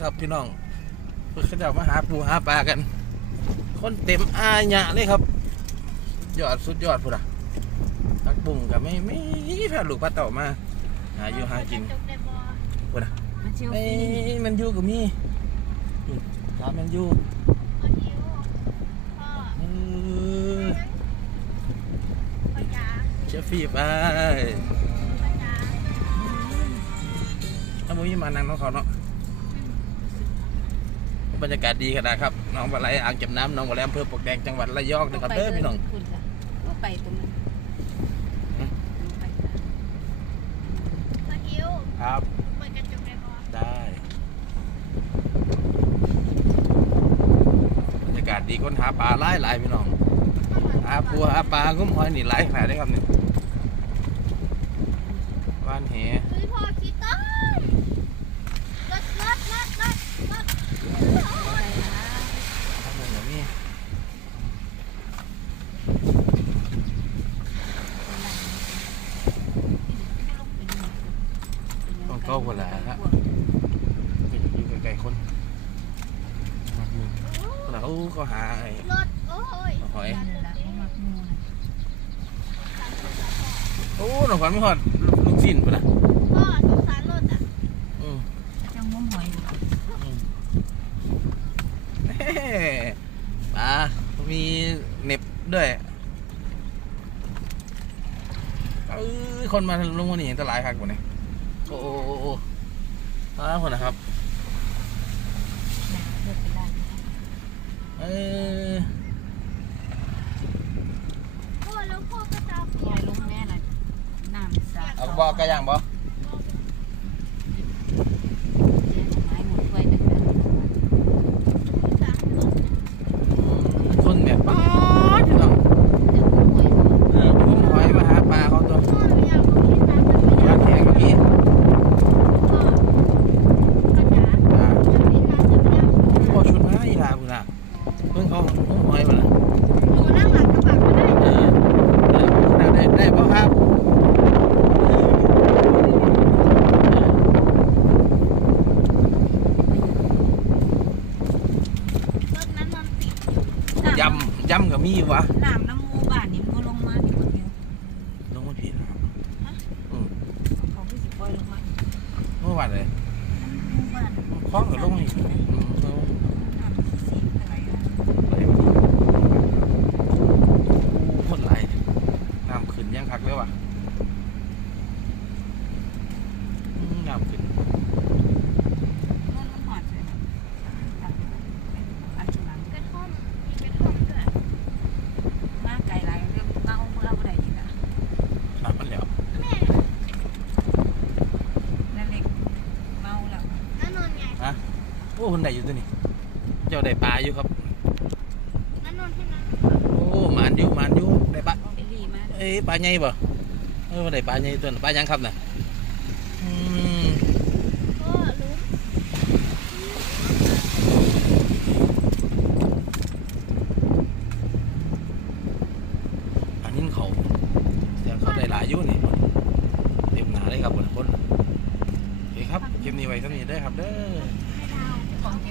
ครับพี่น้องเพื่อเขาจะมาหาปูหาปลากัน คนเต็มอาญะเลยครับ ยอดสุดยอดพุ่นอะตักบุ้งกับไม่ไม่พาลูกปลาเต่ามา หาอยู่หากินพุ่นอะมาเชียวไอ้ฟรีมันอยู่กับมีนี่ร้านมันอยู่เออเชฟฟี่ไปถ้ามุ้ยมานั่งน้องเขาเนาะ บรรยากาศดีขนาดครับน้องปลาไหลอ่างเก็บน้ำน้องปลาไหลอำเภอปลวกแดงจังหวัดระยองนะครับเด้อพี่น้อง คุณจ้ะก็ไปตรงนั้นอืม ไปจ้ะครับได้บรรยากาศดีคนหาปลาหลายหลายๆพี่น้องหาปูหาปลางุ้มหอยนี่หลายขนาดได้ครับนี่ว่านแหไปนะ ทำอย่างนี้ ต้องเข้าคนละฮะไม่อยากอยู่ไกลๆคนมักมือแล้วเขาหาไอ้หอยนั่นแหละเขามักมูนะโอ้หนองขวัญไม่หอดลูกสิ้นปะนะอืมเจ้างมหอยอยู่อืมเฮ้ปลามีเหน็บด้วยเออคนมาลงวันนี้อันตรายครับคนนี้ โอ้โอ้โอ้โอ้อ้าวคนนะครับ เลือกไปได้เออปล่อยลงแม่ละน้ำสาดเอาบอกกระย่างบอ ไม้หมดถ้วยแต่แต่ คนแบบป้าดอยู่เนาะ เจ้างมหอย เออผมหอยมาหาปลาเขาตัวร้านแขกเมื่อกี้อ่าพอชุดมาอีหลาพุ่นน่ะเพิ่งเขาผมหอยมาละเออได้ได้ได้ป่ะครับเออเออ ยำยำกับมีอยู่วะน้ำน้ำมูบ้านนี่มูลงมาที่บนเดียวลงมาผิดนะครับอืมเขาไม่สิปล่อยลงมาเมื่อวานเลยมูบ้านคล้องกับลงมาอีกอืมเอา น้ำสีอะไรนะ อะไรวะโอ้คนไหลายน้ำขึ้นยังคักเลยวะอืมน้ำขึ้น เงินมันหอดเลยอันจุนังมาไกลหลายเรื่องเมาเมื่อวันใดกินอะ น้ำมันแล้ว นั่นเล็กเมาแล้ว โอ้คนไหนอยู่ตัวนี้ เจ้าได้ปลาอยู่ครับโอ้หมานอยู่หมานอยู่ได้ปลาเอลี่มาเอ้ยปลาใหญ่บ่เออได้ปลาใหญ่ตัวน่ะปลาหยังครับน่ะอืมอันนี้เขาเสียงเขาได้หลายอยู่นี่เต็มหนาเลยครับคนละคนโอเคครับคลิปนี้ไว้เท่านี้ได้อครับเด้อ funky